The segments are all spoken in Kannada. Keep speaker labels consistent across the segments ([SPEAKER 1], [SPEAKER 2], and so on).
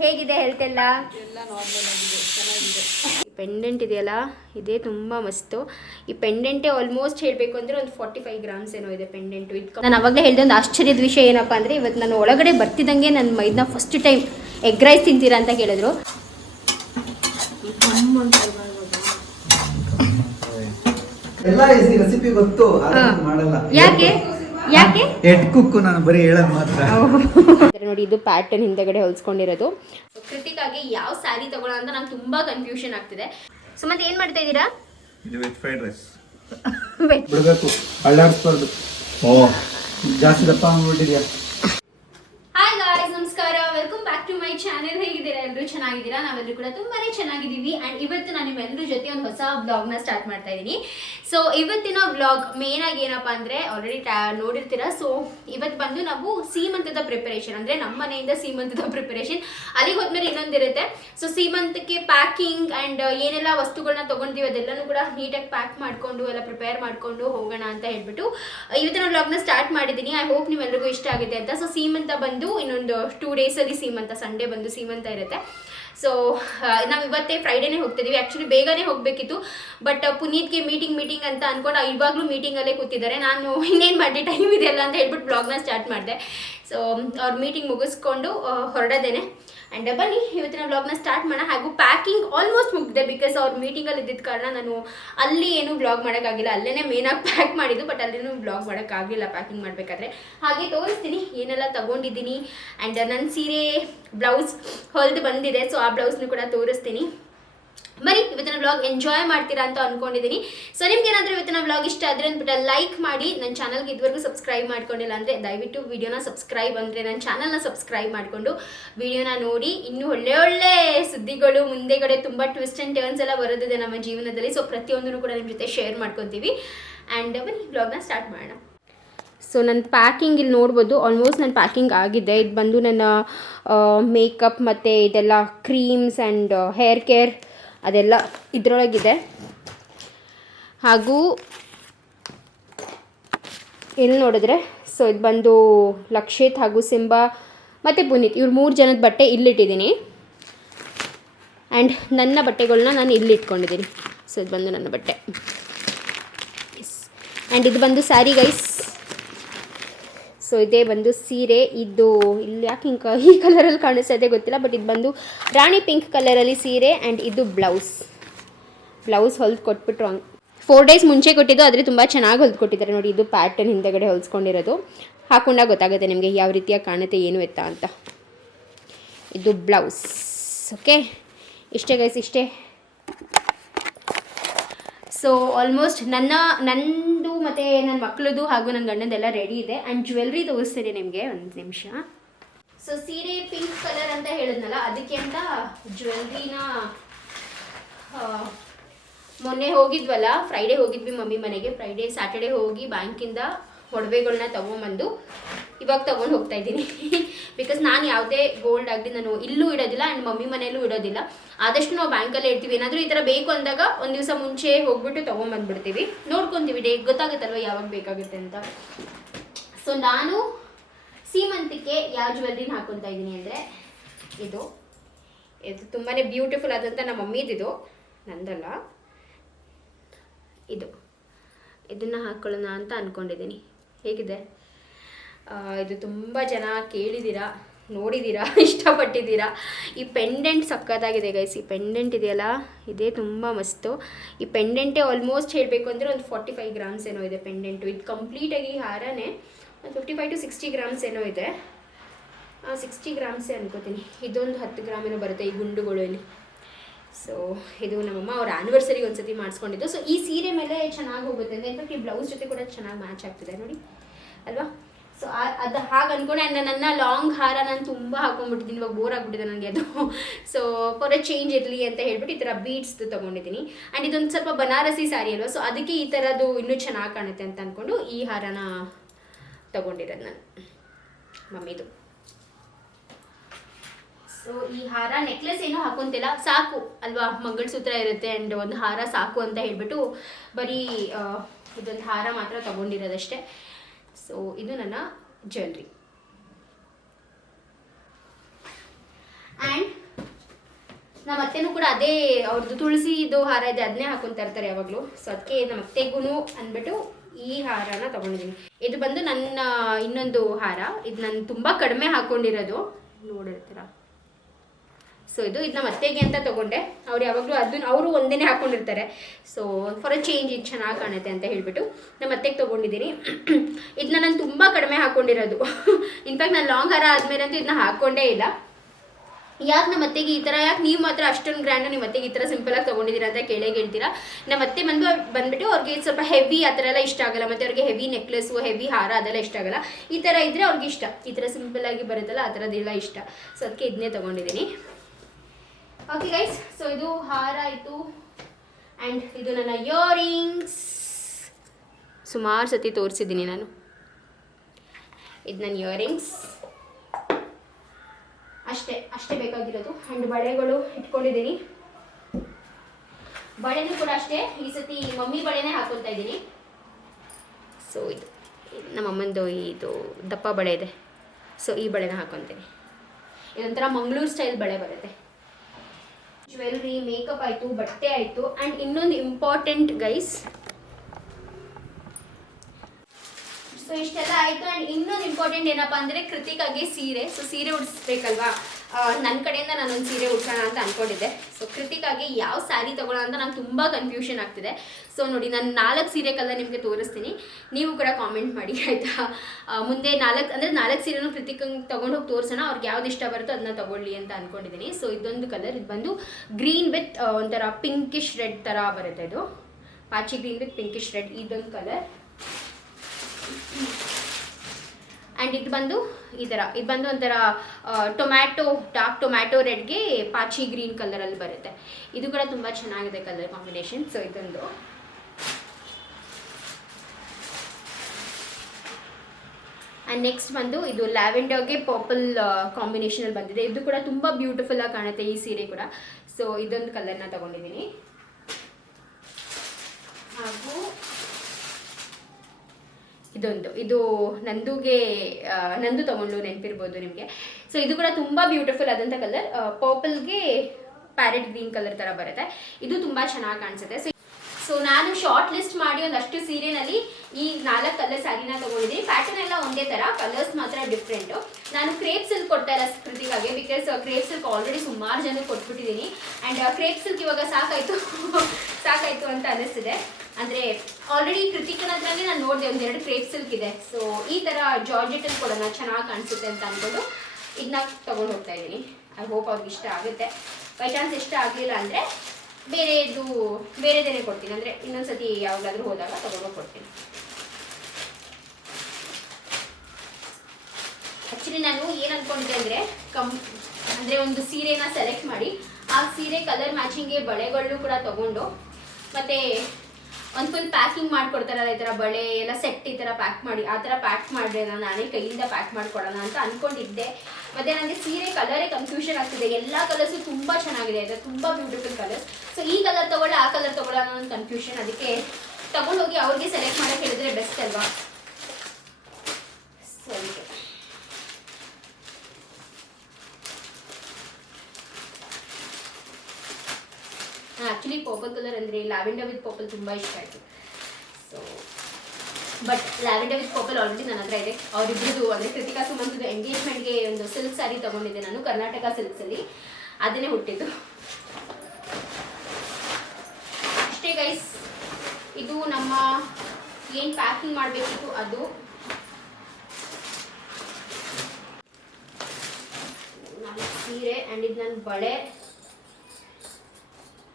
[SPEAKER 1] ಹೇಗಿದೆ ಹೆಲ್ತ್ ಎಲ್ಲ?
[SPEAKER 2] ಎಲ್ಲ ಆಗಿದೆ ಚೆನ್ನಾಗಿದೆ.
[SPEAKER 1] ಪೆಂಡೆಂಟ್ ಇದೆಯಲ್ಲ ಇದೇ ತುಂಬ ಮಸ್ತು. ಈ ಪೆಂಡೆಂಟೇ ಆಲ್ಮೋಸ್ಟ್ ಹೇಳಬೇಕು ಅಂದರೆ ಒಂದು ಫಾರ್ಟಿ ಫೈವ್ ಗ್ರಾಮ್ಸ್ ಏನೋ ಇದೆ ಪೆಂಡೆಂಟು ಇದು ನಾನು ಅವಾಗಲೇ ಹೇಳಿದೆ ಒಂದು ಆಶ್ಚರ್ಯದ ವಿಷಯ ಏನಪ್ಪ ಅಂದರೆ ಇವತ್ತು ನಾನು ಒಳಗಡೆ ಬರ್ತಿದ್ದಂಗೆ ನನ್ನ ಮೈದನ್ನ ಫಸ್ಟ್ ಟೈಮ್ ಎಗ್ ರೈಸ್ ತಿಂತೀರಾ ಅಂತ ಕೇಳಿದ್ರು.
[SPEAKER 3] ಎಲ್ಲ ಈ ರೆಸಿಪಿ ಗೊತ್ತು ಮಾಡಲ್ಲ.
[SPEAKER 1] ಯಾಕೆ? ಯಾಕೆ?
[SPEAKER 3] ಎಡ್ ಕುಕ್ಕು ನಾನು ಬರೀ ಹೇಳೋದು ಮಾತ್ರ.
[SPEAKER 1] ನೋಡಿ ಇದು ಪ್ಯಾಟರ್ನ್ ಹಿಂದೆಗಡೆ ಹೊಲ್ಸ್ಕೊಂಡಿರೋದು. ಕೃತಿಕಾಗೆ ಯಾವ ಸ್ಯಾರಿ ತಗೊಳ್ಳೋ ಅಂತ ನಂಗೆ ತುಂಬಾ ಕನ್ಫ್ಯೂಷನ್ ಆಗ್ತಿದೆ. ಸೊ ಮತ್ತೆ ಏನ್ ಮಾಡ್ತಾ ಇದ್ದೀರಾ?
[SPEAKER 4] ಇದು ವಿತ್ ಫ್ರೈಡ್ ರೈಸ್
[SPEAKER 3] ಬಿಡಬೇಕು. ಅಳ್ಳಾಡಿಸ್ಬಾರ್ದು
[SPEAKER 4] ಓ
[SPEAKER 3] ಜಾಸ್ತಿ ದಪ್ಪ ಆಗ್ಬಿಟ್ಟಿದ್ಯಾ?
[SPEAKER 1] ಗಾಯ್ಸ್ ನಮಸ್ಕಾರ. Welcome back to my channel ಹೇಗಿದ್ದೀರಾ? ಎಲ್ಲರೂ ಚೆನ್ನಾಗಿದ್ದೀರಾ? ನಾವೆಲ್ಲರೂ ಕೂಡ ತುಂಬಾನೇ ಚೆನ್ನಾಗಿದ್ದೀವಿ. ಅಂಡ್ ಇವತ್ತು ನಾನು ನಿಮ್ಮೆಲ್ಲರ ಜೊತೆ ಒಂದು ಹೊಸ ಬ್ಲಾಗ್ನ ಸ್ಟಾರ್ಟ್ ಮಾಡ್ತಾ ಇದ್ದೀನಿ. ಸೊ ಇವತ್ತಿನ ಬ್ಲಾಗ್ ಮೇನ್ ಆಗಿ ಏನಪ್ಪಾ ಅಂದ್ರೆ ಆಲ್ರೆಡಿ ನೋಡಿರ್ತೀರಾ? ಸೊ ಇವತ್ತು ಬಂದು ನಾವು ಸೀಮಂತದ ಪ್ರಿಪರೇಷನ್ ಅಂದ್ರೆ ನಮ್ಮ ಮನೆಯಿಂದ ಸೀಮಂತದ ಪ್ರಿಪರೇಷನ್ ಅಲ್ಲಿಗೆ ಹೋದ್ಮೇಲೆ ಇನ್ನೊಂದಿರುತ್ತೆ ಸೊ ಸೀಮಂತಕ್ಕೆ ಪ್ಯಾಕಿಂಗ್ ಅಂಡ್ ಏನೆಲ್ಲ ವಸ್ತುಗಳನ್ನ ತಗೊಂಡಿವಿ ಅದೆಲ್ಲನೂ ಕೂಡ ನೀಟಾಗಿ ಪ್ಯಾಕ್ ಮಾಡ್ಕೊಂಡು, ಎಲ್ಲ ಪ್ರಿಪೇರ್ ಮಾಡ್ಕೊಂಡು ಹೋಗೋಣ ಅಂತ ಹೇಳ್ಬಿಟ್ಟು, ಇವತ್ತಿನ ವ್ಲಾಗ್ನ ಸ್ಟಾರ್ಟ್ ಮಾಡಿದ್ದೀನಿ. ಐ ಹೋಪ್ ನಿಮ್ಮೆಲ್ಲರಿಗೂ ಇಷ್ಟ ಆಗಿದೆ ಅಂತ. ಸೊ ಸೀಮಂತ ಬಂದು ಇನ್ನೊಂದು ಟೂ ಡೇಸಲ್ಲಿ ಸೀಮಂತ ಸಂಡೇ ಬಂದು ಸೀಮಂತ ಇರುತ್ತೆ. ಸೊ ನಾವು ಇವತ್ತೇ ಫ್ರೈಡೇನೇ ಹೋಗ್ತಿದ್ದೀವಿ ಆ್ಯಕ್ಚುಲಿ ಬೇಗನೆ ಹೋಗಬೇಕಿತ್ತು. ಬಟ್ ಪುನೀತ್ಗೆ ಮೀಟಿಂಗ್ ಮೀಟಿಂಗ್ ಅಂತ ಅನ್ಕೊಂಡು ಇವಾಗಲೂ ಮೀಟಿಂಗಲ್ಲೇ ಕೂತಿದ್ದಾರೆ. ನಾನು ಇನ್ನೇನು ಮಾಡಿ ಟೈಮ್ ಇದೆಯಲ್ಲ ಅಂತ ಹೇಳ್ಬಿಟ್ಟು ಬ್ಲಾಗ್ನ ಸ್ಟಾರ್ಟ್ ಮಾಡಿದೆ. ಸೊ ಅವ್ರ ಮೀಟಿಂಗ್ ಮುಗಿಸ್ಕೊಂಡು ಹೊರಡೋದೇನೆ. ಆ್ಯಂಡ್ ಬನ್ನಿ, ಇವತ್ತಿನ ಬ್ಲಾಗ್ನ ಸ್ಟಾರ್ಟ್ ಮಾಡೋಣ. ಹಾಗೂ ಪ್ಯಾಕಿಂಗ್ ಆಲ್ಮೋಸ್ಟ್ ಮುಗಿದೆ ಬಿಕಾಸ್ ಅವ್ರ ಮೀಟಿಂಗಲ್ಲಿ ಇದ್ದಿದ್ದ ಕಾರಣ ನಾನು ಅಲ್ಲಿ ಏನು ಬ್ಲಾಗ್ ಮಾಡೋಕ್ಕಾಗಿಲ್ಲ. ಅಲ್ಲೇ ಮೇನಾಗಿ ಪ್ಯಾಕ್ ಮಾಡಿದ್ದು ಬಟ್ ಅಲ್ಲಿನೂ ಬ್ಲಾಗ್ ಮಾಡೋಕ್ಕಾಗಿಲ್ಲ ಪ್ಯಾಕಿಂಗ್ ಮಾಡಬೇಕಾದ್ರೆ. ಹಾಗೆ ತೋರಿಸ್ತೀನಿ, ಏನೆಲ್ಲ ತಗೊಂಡಿದ್ದೀನಿ. ಆ್ಯಂಡ್ ನನ್ನ ಸೀರೆ ಬ್ಲೌಸ್ ಹೊಲ್ದು ಬಂದಿದೆ ಸೊ ಆ ಬ್ಲೌಸ್ನು ಕೂಡ ತೋರಿಸ್ತೀನಿ. ಬರೀ ಇವತ್ತಿನ ಬ್ಲಾಗ್ ಎಂಜಾಯ್ ಮಾಡ್ತೀರಾ ಅಂತ ಅನ್ಕೊಂಡಿದ್ದೀನಿ ಸೊ ನಿಮ್ಗೆ ಏನಾದರೂ ಇವತ್ತಿನ ಬ್ಲಾಗ್ ಇಷ್ಟ ಆದರೆ ಅಂದ್ಬಿಟ್ಟು ಲೈಕ್ ಮಾಡಿ. ನನ್ನ ಚಾನಲ್ಗೆ ಇದುವರೆಗೂ ಸಬ್ಸ್ಕ್ರೈಬ್ ಮಾಡ್ಕೊಂಡಿಲ್ಲ ಅಂದರೆ ದಯವಿಟ್ಟು ವಿಡಿಯೋನ ಸಬ್ಸ್ಕ್ರೈಬ್ ಅಂದರೆ ನನ್ನ ಚಾನಲ್ನ ಸಬ್ಸ್ಕ್ರೈಬ್ ಮಾಡಿಕೊಂಡು ವಿಡಿಯೋನ ನೋಡಿ. ಇನ್ನೂ ಒಳ್ಳೆ ಒಳ್ಳೆ ಸುದ್ದಿಗಳು, ಮುಂದೆಗಡೆ ತುಂಬ ಟ್ವಿಸ್ಟ್ ಆ್ಯಂಡ್ ಟರ್ನ್ಸ್ ಎಲ್ಲ ಬರೋದಿದೆ ನಮ್ಮ ಜೀವನದಲ್ಲಿ. ಸೊ ಪ್ರತಿಯೊಂದನ್ನು ಕೂಡ ನಿಮ್ಮ ಜೊತೆ ಶೇರ್ ಮಾಡ್ಕೊತೀವಿ. ಆ್ಯಂಡ್ ಬನ್ನಿ ವ್ಲಾಗ್ನ ಸ್ಟಾರ್ಟ್ ಮಾಡೋಣ. ಸೊ ನನ್ನ ಪ್ಯಾಕಿಂಗ್ ಇಲ್ಲಿ ನೋಡ್ಬೋದು. ಆಲ್ಮೋಸ್ಟ್ ನನ್ನ ಪ್ಯಾಕಿಂಗ್ ಆಗಿದೆ. ಇದು ಬಂದು ನನ್ನ ಮೇಕಪ್ ಮತ್ತು ಇದೆಲ್ಲ ಕ್ರೀಮ್ಸ್ ಆ್ಯಂಡ್ ಹೇರ್ ಕೇರ್ ಅದೆಲ್ಲ ಇದರೊಳಗಿದೆ. ಹಾಗೂ ಇಲ್ಲಿ ನೋಡಿದ್ರೆ ಸೊ ಇದು ಬಂದು ಲಕ್ಷಿತ್ ಹಾಗೂ ಸಿಂಬಾ ಮತ್ತು ಪುನೀತ್, ಇವ್ರು ಮೂರು ಜನದ ಬಟ್ಟೆ ಇಲ್ಲಿಟ್ಟಿದ್ದೀನಿ. ಆ್ಯಂಡ್ ನನ್ನ ಬಟ್ಟೆಗಳನ್ನ ನಾನು ಇಲ್ಲಿ ಇಟ್ಕೊಂಡಿದ್ದೀನಿ. ಸೊ ಇದು ಬಂದು ನನ್ನ ಬಟ್ಟೆ. ಎಸ್ ಆ್ಯಂಡ್ ಇದು ಬಂದು ಸ್ಯಾರಿ ಗೈಸ್ ಸೊ ಇದೇ ಬಂದು ಸೀರೆ. ಇದು ಇಲ್ಲಿ ಯಾಕೆ ಹಿಂಗೆ ಈ ಕಲರಲ್ಲಿ ಕಾಣಿಸ್ತಾ ಇದೆ ಗೊತ್ತಿಲ್ಲ ಬಟ್ ಇದು ಬಂದು ರಾಣಿ ಪಿಂಕ್ ಕಲರಲ್ಲಿ ಸೀರೆ ಆ್ಯಂಡ್ ಇದು ಬ್ಲೌಸ್ ಬ್ಲೌಸ್ ಹೊಲ್ದು ಕೊಟ್ಬಿಟ್ರು ಫೋರ್ ಡೇಸ್ ಮುಂಚೆ ಕೊಟ್ಟಿದ್ದು, ಆದರೆ ತುಂಬ ಚೆನ್ನಾಗಿ ಹೊಲ್ದು ಕೊಟ್ಟಿದ್ದಾರೆ ನೋಡಿ, ಇದು ಪ್ಯಾಟರ್ನ್ ಹಿಂದೆಗಡೆ ಹೊಲ್ಸ್ಕೊಂಡಿರೋದು. ಹಾಕೊಂಡಾಗ ಗೊತ್ತಾಗುತ್ತೆ ನಿಮಗೆ ಯಾವ ರೀತಿಯಾಗಿ ಕಾಣುತ್ತೆ, ಏನು ಎತ್ತ ಅಂತ. ಇದು ಬ್ಲೌಸ್ ಓಕೆ ಇಷ್ಟೇ ಗೈಸ್ ಇಷ್ಟೇ. ಸೊ ಆಲ್ಮೋಸ್ಟ್ ನನ್ನ, ನಂದು ಮತ್ತು ನನ್ನ ಮಕ್ಕಳದು ಹಾಗೂ ನನ್ನ ಗಂಡಂದೆಲ್ಲ ರೆಡಿ ಇದೆ. ಆ್ಯಂಡ್ ಜ್ಯುವೆಲ್ರಿ ತೋರಿಸ್ತೀನಿ ನಿಮಗೆ ಒಂದು ನಿಮಿಷ. ಸೊ ಸೀರೆ ಪಿಂಕ್ ಕಲರ್ ಅಂತ ಹೇಳಿದ್ನಲ್ಲ, ಅದಕ್ಕೆ ಅಂತ ಜ್ಯುವೆಲ್ರಿನ ಮೊನ್ನೆ ಹೋಗಿದ್ವಲ್ಲ ಫ್ರೈಡೇ ಹೋಗಿದ್ವಿ ಮಮ್ಮಿ ಮನೆಗೆ. ಫ್ರೈಡೇ ಸ್ಯಾಟರ್ಡೇ ಹೋಗಿ ಬ್ಯಾಂಕಿಂದ ಒಡವೆಗಳನ್ನ ತೊಗೊಂಬಂದು ಇವಾಗ ತಗೊಂಡು ಹೋಗ್ತಾ ಇದ್ದೀನಿ. ಬಿಕಾಸ್ ನಾನು ಯಾವುದೇ ಗೋಲ್ಡ್ ಆಗಲಿ ನಾನು ಇಲ್ಲೂ ಇಡೋದಿಲ್ಲ ಆ್ಯಂಡ್ ಮಮ್ಮಿ ಮನೆಯಲ್ಲೂ ಇಡೋದಿಲ್ಲ. ಆದಷ್ಟು ನಾವು ಬ್ಯಾಂಕಲ್ಲೇ ಇಡ್ತೀವಿ ಏನಾದರೂ ಈ ಥರ ಬೇಕು ಅಂದಾಗ ಒಂದು ದಿವಸ ಮುಂಚೆ ಹೋಗ್ಬಿಟ್ಟು ತೊಗೊಂಬಂದ್ಬಿಡ್ತೀವಿ. ನೋಡ್ಕೊತೀವಿ ಡೇ, ಗೊತ್ತಾಗುತ್ತಲ್ವ ಯಾವಾಗ ಬೇಕಾಗುತ್ತೆ ಅಂತ. ಸೊ ನಾನು ಸೀಮಂತಿಕೆ ಯಾವ ಜ್ಯುವೆಲ್ರಿನ ಹಾಕೊತಾ ಇದ್ದೀನಿ ಅಂದರೆ ಇದು. ಇದು ತುಂಬಾ ಬ್ಯೂಟಿಫುಲ್ ಆದಂಥ ನಮ್ಮ ಮಮ್ಮಿದಿದು. ನಂದಲ್ಲ. ಇದು. ಇದನ್ನು ಹಾಕೊಳ್ಳೋಣ ಅಂತ ಅಂದ್ಕೊಂಡಿದ್ದೀನಿ ಹೇಗಿದೆ? ಇದು ತುಂಬ ಜನ ಕೇಳಿದ್ದೀರಾ ನೋಡಿದ್ದೀರಾ ಇಷ್ಟಪಟ್ಟಿದ್ದೀರಾ? ಈ ಪೆಂಡೆಂಟ್ ಸಕ್ಕತ್ತಾಗಿದೆ ಗೈಸ್ ಈ ಪೆಂಡೆಂಟ್ ಇದೆಯಲ್ಲ, ಇದೇ ತುಂಬ ಮಸ್ತು. ಈ ಪೆಂಡೆಂಟೇ ಆಲ್ಮೋಸ್ಟ್ ಹೇಳಬೇಕು ಅಂದರೆ ಒಂದು ಫಾರ್ಟಿ ಫೈವ್ ಗ್ರಾಮ್ಸ್ ಏನೋ ಇದೆ ಪೆಂಡೆಂಟು ಇದು ಕಂಪ್ಲೀಟಾಗಿ ಹಾರನೇ ಒಂದು fifty five to sixty grams ಏನೋ ಇದೆ. ಸಿಕ್ಸ್ಟಿ ಗ್ರಾಮ್ಸೇ ಅನ್ಕೋತೀನಿ. ಇದೊಂದು ಹತ್ತು ಗ್ರಾಮ್ ಏನೋ ಬರುತ್ತೆ ಈ ಗುಂಡುಗಳು ಇಲ್ಲಿ. ಸೊ ಇದು ನಮ್ಮಮ್ಮ ಅವ್ರ ಆನಿವರ್ಸರಿ ಒಂದ್ಸತಿ ಮಾಡಿಸ್ಕೊಂಡಿದ್ದು. ಸೊ ಈ ಸೀರೆ ಮೇಲೆ ಚೆನ್ನಾಗಿ ಹೋಗುತ್ತೆ. ಅಂದರೆ ಈ ಬ್ಲೌಸ್ ಜೊತೆ ಕೂಡ ಚೆನ್ನಾಗಿ ಮ್ಯಾಚ್ ಆಗ್ತಿದೆ ನೋಡಿ. ಅಲ್ವಾ? ಸೊ ಅದು ಹಾಗೆ ಅನ್ಕೊಂಡೆ. And ನನ್ನ ಲಾಂಗ್ ಹಾರ ನಾನು ತುಂಬ ಹಾಕೊಂಡ್ಬಿಟ್ಟಿದ್ದೀನಿ. ಇವಾಗ ಬೋರ್ ಆಗಿಬಿಟ್ಟಿದೆ ನನಗೆ ಅದು. ಸೊ ಫಾರ್ ಅ ಚೇಂಜ್ ಇರಲಿ ಅಂತ ಹೇಳ್ಬಿಟ್ಟು ಈ ಥರ ಬೀಡ್ಸ್ದು ತೊಗೊಂಡಿದ್ದೀನಿ. ಆ್ಯಂಡ್ ಇದೊಂದು ಸ್ವಲ್ಪ ಬನಾರಸಿ ಸಾರಿ ಅಲ್ವಾ? ಸೊ ಅದಕ್ಕೆ ಈ ಥರದ್ದು ಇನ್ನೂ ಚೆನ್ನಾಗಿ ಕಾಣುತ್ತೆ ಅಂತ ಅಂದ್ಕೊಂಡು ಈ ಹಾರನ ತೊಗೊಂಡಿರೋದು ನಾನು. ಮಮ್ಮಿದು. ಸೊ ಈ ಹಾರ ನೆಕ್ಲೆಸ್ ಏನೂ ಹಾಕೊಂತಿಲ್ಲ. ಸಾಕು ಅಲ್ವಾ? ಮಂಗಲಸೂತ್ರ ಇರುತ್ತೆ ಆ್ಯಂಡ್ ಒಂದು ಹಾರ ಸಾಕು ಅಂತ ಹೇಳ್ಬಿಟ್ಟು ಬರೀ ಇದೊಂದು ಹಾರ ಮಾತ್ರ ತಗೊಂಡಿರೋದಷ್ಟೇ. ಸೊ ಇದು ನನ್ನ ಜ್ಯುವೆಲ್ರಿ ನಮ್ಮ ಅತ್ತೆನೂ ಕೂಡ ಅದೇ ಅವ್ರದ್ದು ತುಳಸಿದು ಹಾರ ಇದೆ ಅದನ್ನೇ ಹಾಕೊಂತ ಇರ್ತಾರೆ ಯಾವಾಗಲೂ. ಸೊ ಅದಕ್ಕೆ ನಮ್ಮ ಅತ್ತೆಗೂ ಅಂದ್ಬಿಟ್ಟು ಈ ಹಾರನ ತಗೊಂಡಿದ್ದೀನಿ ಇದು ಬಂದು ನನ್ನ ಇನ್ನೊಂದು ಹಾರ. ಇದು ನಾನು ತುಂಬ ಕಡಿಮೆ ಹಾಕೊಂಡಿರೋದು. ನೋಡಿರ್ತೀರಾ? ಸೊ ಇದು ಇದು ನಮ್ಮ ಅತ್ತೆಗೆ ಅಂತ ತಗೊಂಡೆ. ಅವ್ರು ಯಾವಾಗಲೂ ಅದನ್ನ ಅವರು ಒಂದೇ ಹಾಕೊಂಡಿರ್ತಾರೆ. ಸೊ ಫಾರ್ ಅ ಚೇಂಜ್ ಇದು ಚೆನ್ನಾಗಿ ಕಾಣುತ್ತೆ ಅಂತ ಹೇಳ್ಬಿಟ್ಟು ನಮ್ಮ ಅತ್ತೆಗೆ ತೊಗೊಂಡಿದ್ದೀನಿ. ಇದನ್ನ ನಾನು ತುಂಬ ಕಡಿಮೆ ಹಾಕೊಂಡಿರೋದು. ಇನ್ಫ್ಯಾಕ್ಟ್ ನಾನು ಲಾಂಗ್ ಹಾರ ಆದಮೇಲಂತೂ ಇದನ್ನ ಹಾಕ್ಕೊಂಡೇ ಇಲ್ಲ. ಯಾಕೆ ನಮ್ಮ ಅತ್ತೆಗೆ ಈ ಥರ ಯಾಕೆ ನೀವು ಮಾತ್ರ ಅಷ್ಟೊಂದು ಗ್ರ್ಯಾಂಡು ನಿಮ್ಮ ಅತ್ತೆಗೆ ಈ ಥರ ಸಿಂಪಲಾಗಿ ತೊಗೊಂಡಿದ್ದೀರಾ ಅಂತ ಕೇಳೇ ಹೇಳ್ತೀರಾ ನಮ್ಮ ಅತ್ತೆ ಬಂದು ಬಂದ್ಬಿಟ್ಟು ಅವ್ರಿಗೆ ಸ್ವಲ್ಪ ಹೆವಿ ಆ ಥರ ಎಲ್ಲ ಇಷ್ಟ ಆಗಲ್ಲ. ಮತ್ತು ಅವ್ರಿಗೆ ಹೆವಿ ನೆಕ್ಲೆಸು ಹೆವಿ ಹಾರ ಅದೆಲ್ಲ ಇಷ್ಟ ಆಗಲ್ಲ. ಈ ಥರ ಇದ್ದರೆ ಅವ್ರಿಗೆ ಇಷ್ಟ. ಈ ಥರ ಸಿಂಪಲಾಗಿ ಬರುತ್ತಲ್ಲ, ಆ ಥರದ್ದೆಲ್ಲ ಇಷ್ಟ. ಸೊ ಅದಕ್ಕೆ ಇದನ್ನೇ ತೊಗೊಂಡಿದ್ದೀನಿ. ಓಕೆ ಗೈಸ್ ಸೊ ಇದು ಹಾರ ಆಯಿತು ಆ್ಯಂಡ್ ಇದು ನನ್ನ ಇಯರಿಂಗ್ಸ್ ಸುಮಾರು ಸತಿ ತೋರಿಸಿದ್ದೀನಿ ನಾನು. ಇದು ನನ್ನ ಇಯರಿಂಗ್ಸ್ ಅಷ್ಟೇ ಅಷ್ಟೇ ಬೇಕಾಗಿರೋದು. ಆ್ಯಂಡ್ ಬಳೆಗಳು ಇಟ್ಕೊಂಡಿದ್ದೀನಿ. ಬಳೆನೂ ಕೂಡ ಅಷ್ಟೇ. ಈ ಸತಿ ಮಮ್ಮಿ ಬಳೆನೇ ಹಾಕೊಳ್ತಾ ಇದ್ದೀನಿ. ಸೊ ಇದು ನಮ್ಮ ಅಮ್ಮಂದು ಇದು ದಪ್ಪ ಬಳೆ ಇದೆ. ಸೊ ಈ ಬಳೆನ ಹಾಕೊತೀನಿ. ಇದೊಂಥರ ಮಂಗಳೂರು ಸ್ಟೈಲ್ ಬಳೆ ಬರುತ್ತೆ. ಜ್ಯುವೆಲ್ರಿ ಮೇಕಪ್ ಆಯಿತು, ಬಟ್ಟೆ ಆಯಿತು ಆ್ಯಂಡ್ ಇನ್ನೊಂದು ಇಂಪಾರ್ಟೆಂಟ್ ಗೈಸ್ ಸೊ ಇಷ್ಟೆಲ್ಲ ಆಯಿತು ಆ್ಯಂಡ್ ಇನ್ನೊಂದು ಇಂಪಾರ್ಟೆಂಟ್ ಏನಪ್ಪ ಅಂದರೆ ಕೃತಿಕಾಗೆ ಸೀರೆ. ಸೊ ಸೀರೆ ಉಡಿಸ್ಬೇಕಲ್ವಾ? ನನ್ನ ಕಡೆಯಿಂದ ನಾನೊಂದು ಸೀರೆ ಉಡ್ಸೋಣ ಅಂತ ಅನ್ಕೊಂಡಿದ್ದೆ. ಸೊ ಕೃತಿಕಾಗೆ ಯಾವ ಸ್ಯಾರಿ ತೊಗೊಳ್ಳೋ ಅಂತ ನಂಗೆ ತುಂಬ ಕನ್ಫ್ಯೂಷನ್ ಆಗ್ತಿದೆ. ಸೊ ನೋಡಿ, ನಾನು ನಾಲ್ಕು ಸೀರೆ ಕಲರ್ ನಿಮಗೆ ತೋರಿಸ್ತೀನಿ. ನೀವು ಕೂಡ ಕಾಮೆಂಟ್ ಮಾಡಿ, ಆಯಿತಾ? ಮುಂದೆ ನಾಲ್ಕು, ಅಂದರೆ ನಾಲ್ಕು ಸೀರೆನೂ ಕೃತಿಕಂಗೆ ತೊಗೊಂಡೋಗಿ ತೋರಿಸೋಣ. ಅವ್ರಿಗೆ ಯಾವ್ದು ಇಷ್ಟ ಬರುತ್ತೋ ಅದನ್ನ ತಗೊಳ್ಳಿ ಅಂತ ಅಂದ್ಕೊಂಡಿದ್ದೀನಿ ಸೊ ಇದೊಂದು ಕಲರ್ ಇದು ಬಂದು ಗ್ರೀನ್ ವಿತ್ ಒಂಥರ ಪಿಂಕಿಶ್ ರೆಡ್ ಥರ ಬರುತ್ತೆ ಇದು. ಪಾಚಿ ಗ್ರೀನ್ ವಿತ್ ಪಿಂಕಿಶ್ ರೆಡ್ ಇದೊಂದು ಕಲರ್ ಆ್ಯಂಡ್ ಇದು ಬಂದು ಈ ಥರ ಇದು ಬಂದು ಒಂಥರ ಟೊಮ್ಯಾಟೊ ಡಾರ್ಕ್ ಟೊಮ್ಯಾಟೊ ರೆಡ್ಗೆ ಪಾಚಿ ಗ್ರೀನ್ ಕಲರಲ್ಲಿ ಬರುತ್ತೆ. ಇದು ಕೂಡ ತುಂಬ ಚೆನ್ನಾಗಿದೆ ಕಲರ್ ಕಾಂಬಿನೇಷನ್ ಸೊ ಇದೊಂದು. ಆ್ಯಂಡ್ ನೆಕ್ಸ್ಟ್ ಬಂದು ಇದು ಲ್ಯಾವೆಂಡರ್ಗೆ ಪರ್ಪಲ್ ಕಾಂಬಿನೇಷನಲ್ಲಿ ಬಂದಿದೆ. ಇದು ಕೂಡ ತುಂಬ ಬ್ಯೂಟಿಫುಲ್ಲಾಗಿ ಕಾಣುತ್ತೆ ಈ ಸೀರೆ ಕೂಡ. ಸೊ ಇದೊಂದು ಕಲರ್ನ ತಗೊಂಡಿದ್ದೀನಿ. ಹಾಗೂ ಇದೊಂದು. ಇದು ನಂದುಗೆ ನಂದು ತಗೊಂಡು ನೆನಪಿರ್ಬೋದು ನಿಮಗೆ. ಸೊ ಇದು ಕೂಡ ತುಂಬ ಬ್ಯೂಟಿಫುಲ್ ಆದಂಥ ಕಲರ್ ಪರ್ಪಲ್ಗೆ ಪ್ಯಾರೆಟ್ ಗ್ರೀನ್ ಕಲರ್ ಥರ ಬರುತ್ತೆ. ಇದು ತುಂಬ ಚೆನ್ನಾಗಿ ಕಾಣಿಸುತ್ತೆ. ಸೊ ನಾನು ಶಾರ್ಟ್ ಲಿಸ್ಟ್ ಮಾಡಿ ಒಂದಷ್ಟು ಸೀರೆನಲ್ಲಿ ಈ ನಾಲ್ಕು ಕಲರ್ ಸ್ಯಾರಿನ ತಗೊಂಡಿದ್ದೀನಿ. ಪ್ಯಾಟರ್ನ್ ಎಲ್ಲ ಒಂದೇ ತರ ಕಲರ್ಸ್ ಮಾತ್ರ ಡಿಫ್ರೆಂಟ್ ನಾನು ಕ್ರೇಪ್ ಸಿಲ್ಕ್ ಕೊಡ್ತಾ ಇಲ್ಲ ಕೃತಿಕಾಗೆ ಬಿಕಾಸ್ ಕ್ರೇಪ್ ಸಿಲ್ಕ್ ಆಲ್ರೆಡಿ ಸುಮಾರು ಜನಕ್ಕೆ ಕೊಟ್ಬಿಟ್ಟಿದ್ದೀನಿ. ಅಂಡ್ ಕ್ರೇಪ್ ಸಿಲ್ಕ್ ಇವಾಗ ಸಾಕಾಯಿತು, ಸಾಕಾಯ್ತು ಅಂತ ಅನ್ನಿಸ್ತಿದೆ ಅಂದ್ರೆ ಆಲ್ರೆಡಿ ಕೃತಿಕನ ಹತ್ರನೇ ನಾನು ನೋಡಿದೆ ಒಂದೆರಡು ಕ್ರೇಪ್ ಸಿಲ್ಕ್ ಇದೆ. ಸೊ ಈ ಥರ ಜಾರ್ಜೆಟಲ್ಲಿ ಕೊಡೋಣ ಚೆನ್ನಾಗಿ ಕಾಣಿಸುತ್ತೆ ಅಂತ ಅಂದ್ಕೊಂಡು ಇದನ್ನ ತಗೊಂಡು ಹೋಗ್ತಾ ಇದ್ದೀನಿ. ಐ ಹೋಪ್ ಅವ್ರಿಗೆ ಇಷ್ಟ ಆಗುತ್ತೆ. ಬೈ ಚಾನ್ಸ್ ಇಷ್ಟ ಆಗಲಿಲ್ಲ ಅಂದರೆ ಬೇರೆದು ಬೇರೆದೇನೆ ಕೊಡ್ತೀನಿ. ಅಂದರೆ ಇನ್ನೊಂದ್ಸತಿ ಯಾವಾಗಾದ್ರೂ ಹೋದಾಗ ತಗೊಂಡು ಕೊಡ್ತೀನಿ. ಆ್ಯಕ್ಚುಲಿ ನಾನು ಏನು ಅನ್ಕೊಂಡಿದ್ದೆ ಅಂದರೆ ಕಂ ಅಂದರೆ ಒಂದು ಸೀರೆನ ಸೆಲೆಕ್ಟ್ ಮಾಡಿ, ಆ ಸೀರೆ ಕಲರ್ ಮ್ಯಾಚಿಂಗ್ಗೆ ಬಳೆಗಳನ್ನೂ ಕೂಡ ತಗೊಂಡು, ಮತ್ತು ಒಂದು ಫುಲ್ ಪ್ಯಾಕಿಂಗ್ ಮಾಡ್ಕೊಡ್ತಾರಲ್ಲ ಈ ಥರ ಬಳೆ, ಎಲ್ಲ ಸೆಟ್ ಈ ಥರ ಪ್ಯಾಕ್ ಮಾಡಿ, ಆ ಥರ ಪ್ಯಾಕ್ ಮಾಡಿದ್ರೆ ನಾನು ಕೈಯಿಂದ ಪ್ಯಾಕ್ ಮಾಡ್ಕೊಡೋಣ ಅಂತ ಅನ್ಕೊಂಡಿದ್ದೆ. ಮತ್ತು ನನಗೆ ಸೀರೆ ಕಲರೇ ಕನ್ಫ್ಯೂಷನ್ ಆಗ್ತಿದೆ. ಎಲ್ಲ ಕಲರ್ಸು ತುಂಬ ಚೆನ್ನಾಗಿದೆ. ಇದೆ ತುಂಬ ಬ್ಯೂಟಿಫುಲ್ ಕಲರ್ಸ್ ಸೊ ಈ ಕಲರ್ ತೊಗೊಳ್ಳ, ಆ ಕಲರ್ ತಗೊಳ್ಳೋಣ ಅನ್ನೋ ಒಂದು ಕನ್ಫ್ಯೂಷನ್ ಅದಕ್ಕೆ ತಗೊಂಡೋಗಿ ಅವ್ರಿಗೆ ಸೆಲೆಕ್ಟ್ ಮಾಡೋಕ್ಕೆ ಹೇಳಿದ್ರೆ ಬೆಸ್ಟ್ ಅಲ್ವಾ? ಸರಿ. ಆ್ಯಕ್ಚುಲಿ ಪರ್ಪಲ್ ಕಲರ್ ಅಂದರೆ ಲ್ಯಾವೆಂಡರ್ ವಿತ್ ಪರ್ಪಲ್ ತುಂಬ ಇಷ್ಟ ಆಯಿತು. So but lavender with purple already ನನ್ನ ಹತ್ರ ಇದೆ. ಅವರಿಬ್ಬರದು ಅಂದರೆ ಕೃತಿಕಾ ಸುಮಂತದ ಎಂಗೇಜ್ಮೆಂಟ್ಗೆ ಒಂದು ಸಿಲ್ಕ್ ಸ್ಯಾರಿ ತೊಗೊಂಡಿದ್ದೆ ನಾನು, ಕರ್ನಾಟಕ ಸಿಲ್ಕ್ಸಲ್ಲಿ ಅದನ್ನೇ ಹುಟ್ಟಿದ್ದು. ಅಷ್ಟೇ ಗೈಸ್ ಇದು ನಮ್ಮ ಏನು ಪ್ಯಾಕಿಂಗ್ ಮಾಡಬೇಕಿತ್ತು ಅದು? ಸೀರೆ ಆ್ಯಂಡ್ ಇದು ನನ್ನ ಬಳೆ.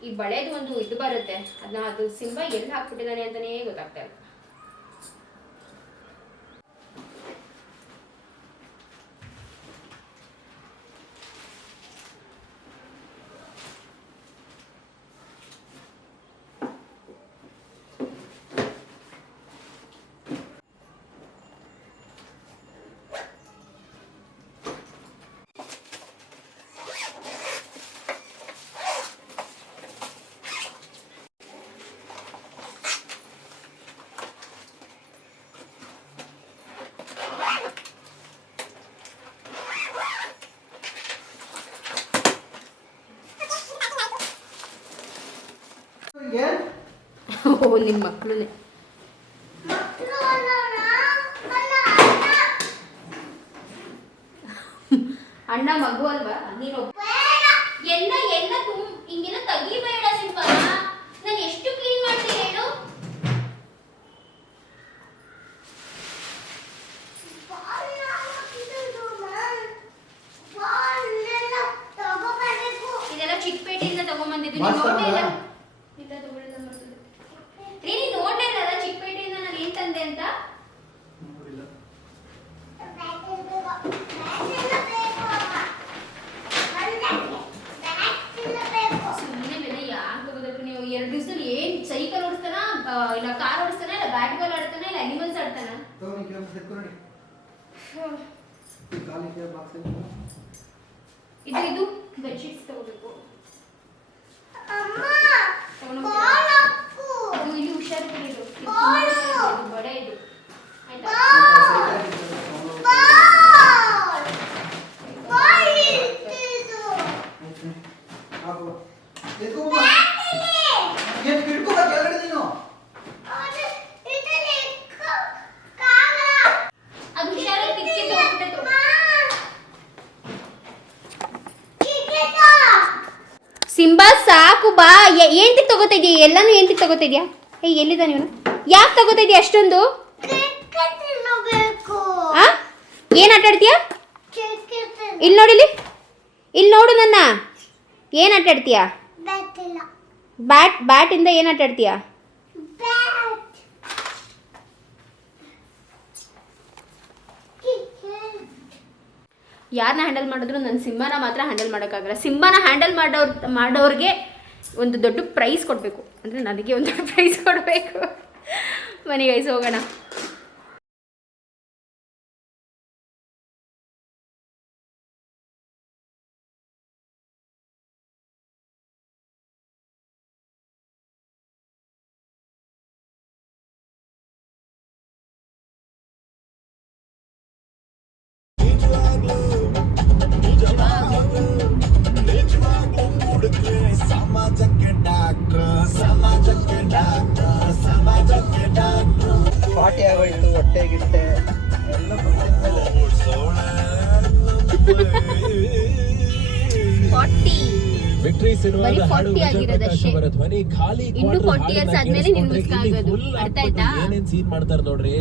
[SPEAKER 1] ಈ ಬಳೆದು ಒಂದು ಇದು ಬರುತ್ತೆ. ಅದನ್ನ ಅದು ಸಿಂಬ ಎಲ್ಲಿ ಹಾಕ್ಬಿಟ್ಟಿದ್ದಾನೆ ಅಂತಾನೇ ಗೊತ್ತಾಗ್ತಾ ಇಲ್ಲ. ಓ ನಿಮ್ಮ ಮಕ್ಕಳನ್ನೇ ಅಣ್ಣ. ಮಗು ಅಲ್ವಾ? ನೀನು ಆಡ್ತಾನ ಇಲ್ಲ ಅನಿಮಲ್ಸ್ ಆಡ್ತಾನ.
[SPEAKER 3] ತಗೊಂಡು ಕೆಲಸ ತೆಕ್ಕೊ ನೋಡಿ ಕಾಲಿಗೆ ಬಾಕ್ಸ್
[SPEAKER 1] ಇದು ಇದು ಬೆಡ್ಶೀಟ್ಸ್ ತಗೋಬೇಕು. ತಗೊಂಡು ಇದು ಇಲ್ಲಿ ಹುಷಾರು ಬಿಡಿ ಇದು. ಇದು ತುಂಬಾ ಇದು ಬಡ ಇದು. ಆಯ್ತಾ
[SPEAKER 3] ಏನು ಹಿಡ್ಕೊ ಕೆಳಗಡೆ ನೀನು
[SPEAKER 1] ಅದು ಹುಷಾರಾಗಿ ಕಿತ್ಕಿತ್ತು ಹೋಗ್ಬಿಟ್ಟು ಸಿಂಬಾ ಸಾಕು ಬಾ. ಏಂತಿ ತಗೋತಾ ಇದೀಯ? ಎಲ್ಲಾನು ಏಂತಿ ತಗೋತಾ ಇದೀಯಾ? ಏ ಎಲ್ಲಿದ್ದಾನೆ ಇವನು? ಯಾಕೆ ತಗೋತಾ ಇದೀಯ ಅಷ್ಟೊಂದು? ಏನ್ ಆಟ ಆಡ್ತೀಯಾ? ಇಲ್ಲಿ ನೋಡಿಲಿ ಇಲ್ಲಿ. ನೋಡು ನನ್ನ. ಏನ್ ಆಟ ಆಡ್ತೀಯಾ? ಬ್ಯಾಟ್ ಬ್ಯಾಟಿಂದ ಏನ್ ಆಟ ಆಡ್ತೀಯಾ? ಯಾರನ್ನ ಹ್ಯಾಂಡಲ್ ಮಾಡಿದ್ರು ನನ್ನ ಸಿಂಹನ ಮಾತ್ರ ಹ್ಯಾಂಡಲ್ ಮಾಡೋಕ್ಕಾಗಲ್ಲ. ಸಿಂಹನ ಹ್ಯಾಂಡಲ್ ಮಾಡೋರ್, ಮಾಡೋರಿಗೆ ಒಂದು ದೊಡ್ಡ ಪ್ರೈಸ್ ಕೊಡಬೇಕು. ಅಂದರೆ ನನಗೆ ಒಂದು ಪ್ರೈಸ್ ಕೊಡಬೇಕು. ಮನೆಗೈಸ್ ಹೋಗೋಣ.
[SPEAKER 4] ಸಮಾಜಕ್ಕೆ ಡಾಕ್ಟರ್ ಸಮಾಜಕ್ಕೆ ಡಾಕ್ಟರ್ ಸಮಾಜಕ್ಕೆ ಡಾಕ್ಟರ್.
[SPEAKER 3] ಪಾಟಿ ಆಗೋಯ್ತು ಹೊಟ್ಟೆ ಗಿಟ್ಟೆ ಎಲ್ಲ
[SPEAKER 1] ಫಾರ್ಟಿ.
[SPEAKER 4] ವಿಕ್ಟ್ರಿ ಸಿನಿಮಾದ
[SPEAKER 1] 40
[SPEAKER 4] ಹಾಡು ವಿಜಯ್
[SPEAKER 1] ಆಗಿರೋದು
[SPEAKER 4] ಪ್ರಕಾಶ್
[SPEAKER 1] ಅಷ್ಟೇ.
[SPEAKER 4] ಅವರ ಧ್ವನಿ ಖಾಲಿ
[SPEAKER 1] ಇನ್ನು
[SPEAKER 4] quarter
[SPEAKER 1] 40 years
[SPEAKER 4] ಹಾಡನ್ನ
[SPEAKER 1] ಆದ್ಮೇಲೆ ನಿಮ್ಗೆ
[SPEAKER 4] ಕೇಳಿಸ್ಕೊಂಡ್ರೆ
[SPEAKER 1] ಆಗೋದು. ಅರ್ಥ ಆಯ್ತಾ?
[SPEAKER 4] ಏನೇನ್ ಸೀನ್ ಮಾಡ್ತಾರೆ ನೋಡ್ರಿ.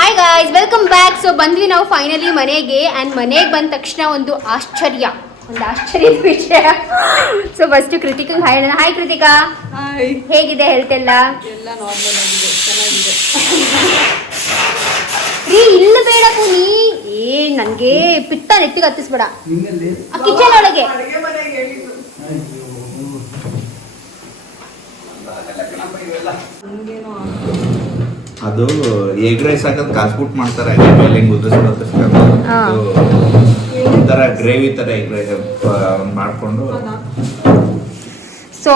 [SPEAKER 1] Hi guys welcome back so ಬಂದ್ವಿ ನಾವು ಫೈನಲಿ ಮನೆಗೆ ಆ್ಯಂಡ್ ಮನೆಗೆ ಬಂದ ತಕ್ಷಣ ಒಂದು ಆಶ್ಚರ್ಯ. ಒಂದು ಆಶ್ಚರ್ಯದ ವಿಷಯ. ಸೊ ಫಸ್ಟ್ ಕೃತಿಕ ಹಾಯ್ ಹೇಳೋಣ. ಹಾಯ್ ಕೃತಿಕಾ.
[SPEAKER 2] ಹಾಯ್
[SPEAKER 1] ಹೇಗಿದೆ ಹೆಲ್ತ್ ಎಲ್ಲ?
[SPEAKER 2] ನಾರ್ಮಲ್ ಚೆನ್ನಾಗಿದೆ.
[SPEAKER 1] ರೀ ಇಲ್ಲ ಬೇಡ ನೀ ಏ ನನಗೆ ಪಿತ್ತ ನೆತ್ತಿಗೆ ಹತ್ತಿಸ್ಬೇಡ. ಆ ಕಿಚನ್ ಒಳಗೆ.
[SPEAKER 5] ಅದು ಎಗ್ ರೈಸ್ ಹಾಕೋದು ಕಾಸ್ಬಿಟ್ಟು ಮಾಡ್ತಾರೆ ಮೇಲೆ ಹಿಂಗೆ. ಒಂಥರ ಗ್ರೇವಿ ತರ ಮಾಡಿಕೊಂಡು.
[SPEAKER 1] ಸೊ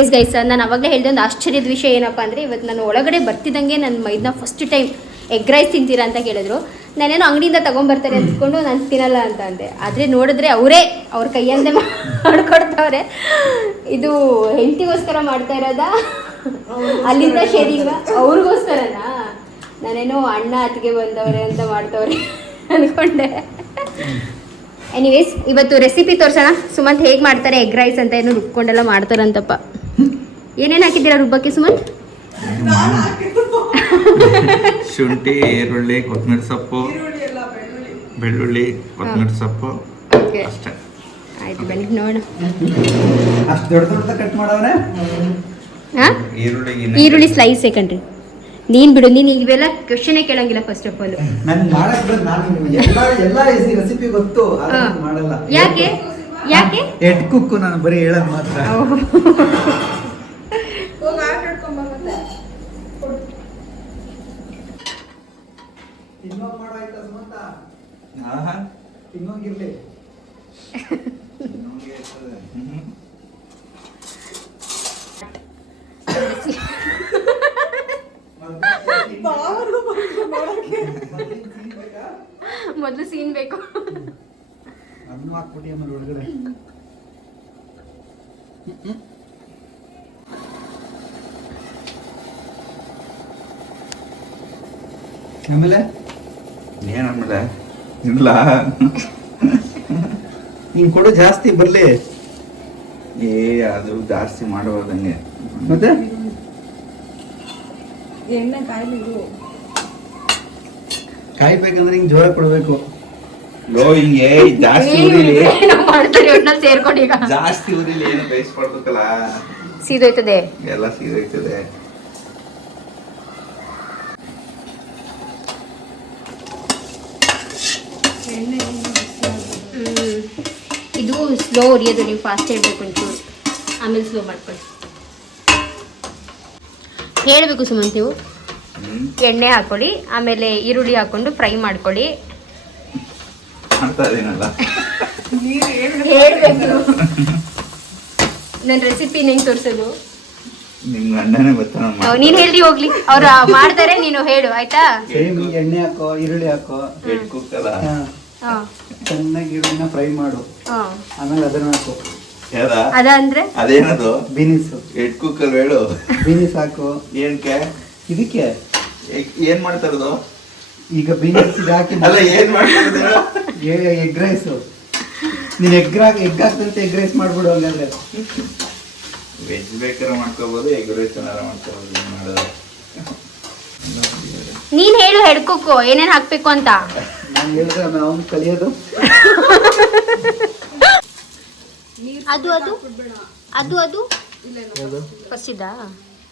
[SPEAKER 1] ಎಸ್ ಗೈಸ್ ನಾನು ಅವಾಗಲೇ ಹೇಳಿದೆ ಒಂದು ಆಶ್ಚರ್ಯದ ವಿಷಯ ಏನಪ್ಪ ಅಂದರೆ ಇವತ್ತು ನಾನು ಒಳಗಡೆ ಬರ್ತಿದ್ದಂಗೆ ನನ್ನ ಮೈದನ ಫಸ್ಟ್ ಟೈಮ್ ಎಗ್ ರೈಸ್ ತಿಂತೀರಾ ಅಂತ ಕೇಳಿದ್ರು. ನಾನೇನೋ ಅಂಗಡಿಯಿಂದ ತೊಗೊಂಬರ್ತಾರೆ ಅಂದ್ಕೊಂಡು ನಾನು ತಿನ್ನಲ್ಲ ಅಂತ ಅಂದೆ. ಆದರೆ ನೋಡಿದ್ರೆ ಅವರೇ ಅವ್ರ ಕೈಯಲ್ಲೇ ಮಾಡ್ಕೊಡ್ತಾವ್ರೆ. ಇದು ಹೆಂಡತಿಗೋಸ್ಕರ ಮಾಡ್ತಾ ಇರೋದಾ? ಅಲ್ಲಿಂದ ಶೇರಿಂಗ ಅವ್ರಿಗೋಸ್ಕರನಾ? ನಾನೇನೋ ಅಣ್ಣ ಅತ್ತಿಗೆ ಬಂದವ್ರೆ ಅಂತ ಮಾಡ್ತವ್ರೆ. ಅಂದ್ಕೊಂಡೆ ಎನಿವೇಸ್ ಇವತ್ತು ರೆಸಿಪಿ ತೋರ್ಸೋಣ. ಸುಮಂತ್ ಹೇಗೆ ಮಾಡ್ತಾರೆ ಎಗ್ ರೈಸ್ ಅಂತ ಏನು ರುಬ್ಕೊಂಡೆಲ್ಲ ಮಾಡ್ತಾರಂತಪ್ಪ. ಏನೇನು ಹಾಕಿದ್ದೀರಾ ರುಬ್ಬಕ್ಕೆ ಸುಮಂತ್?
[SPEAKER 5] ಶುಂಠಿ ಈರುಳ್ಳಿ ಕೊತ್ತಂಬರಿ ಸೊಪ್ಪು.
[SPEAKER 2] ಬೆಳ್ಳುಳ್ಳಿ
[SPEAKER 5] ಬೆಳ್ಳುಳ್ಳಿ ಕೊತ್ತಂಬರಿ ಸೊಪ್ಪು.
[SPEAKER 1] ಓಕೆ
[SPEAKER 5] ಅಷ್ಟೇ.
[SPEAKER 1] ಆಯ್ತು ಬನ್ನಿ ನೋಡೋಣ.
[SPEAKER 3] ಅಷ್ಟು ದೊಡ್ಡ ದೊಡ್ಡ ಕಟ್ ಮಾಡವನೆ
[SPEAKER 1] ಹಾಂ?
[SPEAKER 5] ಈರುಳ್ಳಿ
[SPEAKER 1] ಈರುಳ್ಳಿ ಸ್ಲೈಸ್ ಕಣ್ರಿ. ನೀನು ಬಿಡು ನೀನ್ ಇವೆಲ್ಲ ಕ್ವಶನ್ ಕೇಳಂಗಿಲ್ಲ ಫಸ್ಟ್ ಆಫ್ ಆಲ್
[SPEAKER 3] ನನ್ ಮಾಡಕ್ ಬರೋದು ನಾನು ಎಲ್ಲ ಎಲ್ಲ ರೆಸಿಪಿ ಗೊತ್ತು ಆದ್ರೆ ನಾನ್ ಮಾಡಲ್ಲ.
[SPEAKER 1] ಯಾಕೆ? ಯಾಕೆ?
[SPEAKER 3] ಎಡ್ ಕುಕ್ಕು ನಾನು ಬರೀ ಹೇಳೋದು ಮಾತ್ರ. ಮಾಡೋ ಆಯ್ತಾ ಸುಮಂತ?
[SPEAKER 5] ಇರ್ತದೆ.
[SPEAKER 1] ಮೊದಲು ಸೀನ್ ಬೇಕು.
[SPEAKER 3] ಅದನ್ನು ಆಮೇಲೆ ಒಳಗಡೆ ಆಮೇಲೆ?
[SPEAKER 5] ಏನ್ ಆಮೇಲೆ? ಇಲ್ಲ.
[SPEAKER 3] ನೀನ್ ಕೊಡು ಜಾಸ್ತಿ ಬರ್ಲಿ.
[SPEAKER 5] ಏ ಅದು ಜಾಸ್ತಿ ಮಾಡುವಾಗಂಗೆ
[SPEAKER 3] ಮತ್ತೆ?
[SPEAKER 2] ಎಣ್ಣೆ ಕಾಯಿಲೆ
[SPEAKER 3] ಕಾಯ್ಬೇಕಂದ್ರೆ ಹಿಂಗ್ ಜೋರ ಕೊಡ್ಬೇಕು.
[SPEAKER 5] ಲೋ ಹಿಂಗೆ ಜಾಸ್ತಿ ಉರಿಲಿ
[SPEAKER 1] ಸೇರ್ಕೊಂಡು ಈಗ.
[SPEAKER 5] ಜಾಸ್ತಿ ಉರಿಲಿ ಏನು ಬೇಯಿಸ್ಬಾರ್ದಕ್ಕಲ್ಲ
[SPEAKER 1] ಸೀದೋಯ್ತದೆ.
[SPEAKER 5] ಎಲ್ಲ ಸೀದೋಯ್ತದೆ.
[SPEAKER 1] ಇದು ಸ್ಲೋ ಉರಿಯೋದು ನೀವು ಫಾಸ್ಟ್ ಹೇಳ್ಬೇಕು ಒಂಚೂರು. ಆಮೇಲೆ ಸ್ಲೋ ಮಾಡ್ಕೊಳ್ಳಿ. ಹೇಳಬೇಕು ಸುಮಂತ್ ನೀವು. ಎಣ್ಣೆ ಹಾಕೊಳ್ಳಿ ಆಮೇಲೆ ಈರುಳ್ಳಿ ಹಾಕೊಂಡು ಫ್ರೈ ಮಾಡ್ಕೊಳ್ಳಿ.
[SPEAKER 5] ಮಾಡ್ತಾ ಇದೀನಲ್ಲ
[SPEAKER 2] ನೀರು ಏನು
[SPEAKER 1] ಹೇಳ್ಬೇಕು ನನ್ನ ರೆಸಿಪಿ ನಿಂಗೆ ತೋರಿಸೋದು ನೀನ್ ಹೇಳಿ ಹೋಗ್ಲಿ. ಅವ್ರ ಮಾಡ್ತಾರೆ ನೀನು ಹೇಳು ಆಯ್ತಾ?
[SPEAKER 3] ಸೇಮ್ ಎಣ್ಣೆ ಹಾಕೋ ಈರುಳ್ಳಿ ಹಾಕೋ. ಚೆನ್ನಾಗಿ ಈರುಳ್ಳಿನ ಫ್ರೈ ಮಾಡು.
[SPEAKER 1] ಹಾ.
[SPEAKER 3] ಆಮೇಲೆ ಅದನ್ನ ಹಾಕು.
[SPEAKER 1] ಅದಂದ್ರೆ?
[SPEAKER 5] ಅದೇನದು?
[SPEAKER 3] ಬೀನಿಸು.
[SPEAKER 5] ಎಡ್ ಕುಕ್ಕರ್ ಹೇಳು.
[SPEAKER 3] ಬೀನಿಸ್ ಹಾಕು.
[SPEAKER 5] ಏನ್ಕೆ?
[SPEAKER 3] ಇದಕ್ಕೆ
[SPEAKER 5] ಏನ್ ಮಾಡ್ತಾರದು
[SPEAKER 3] ಈಗ ಬೀನ್ಸ್ ಇದು ಹಾಕಿ
[SPEAKER 5] ಅಲ್ಲ ಏನ್ ಹೇಳು
[SPEAKER 3] ಎಗ್ ರೈಸ್ ನೀನ್ ಎಗ್ ಹಾಕಿ ಎಗ್ ಹಾಕ್ತಂತ ಎಗ್ ರೈಸ್ ಮಾಡ್ಬಿಡು ಹಂಗಂದ್ರೆ.
[SPEAKER 5] ವೆಜ್ ಬೇಕಾದ್ರೆ ಮಾಡ್ಕೋಬಹುದು ಎಗ್ ರೈಸ್ ಏನಾರ ಮಾಡ್ಕೋಬಹುದು ಮಾಡೋದು?
[SPEAKER 1] ನೀನ್ ಹೇಳು ಹೆಡ್ಕೋಕೋ ಏನೇನ್ ಹಾಕ್ಬೇಕು ಅಂತ.
[SPEAKER 3] ನಾನು ಹೇಳಿದ್ರೆ ಅವ್ನು ಕಲಿಯೋದು.
[SPEAKER 1] ಅದು ಅದು? ಅದು ಅದು? ಫಸ್ಟ್ ಇದಾ?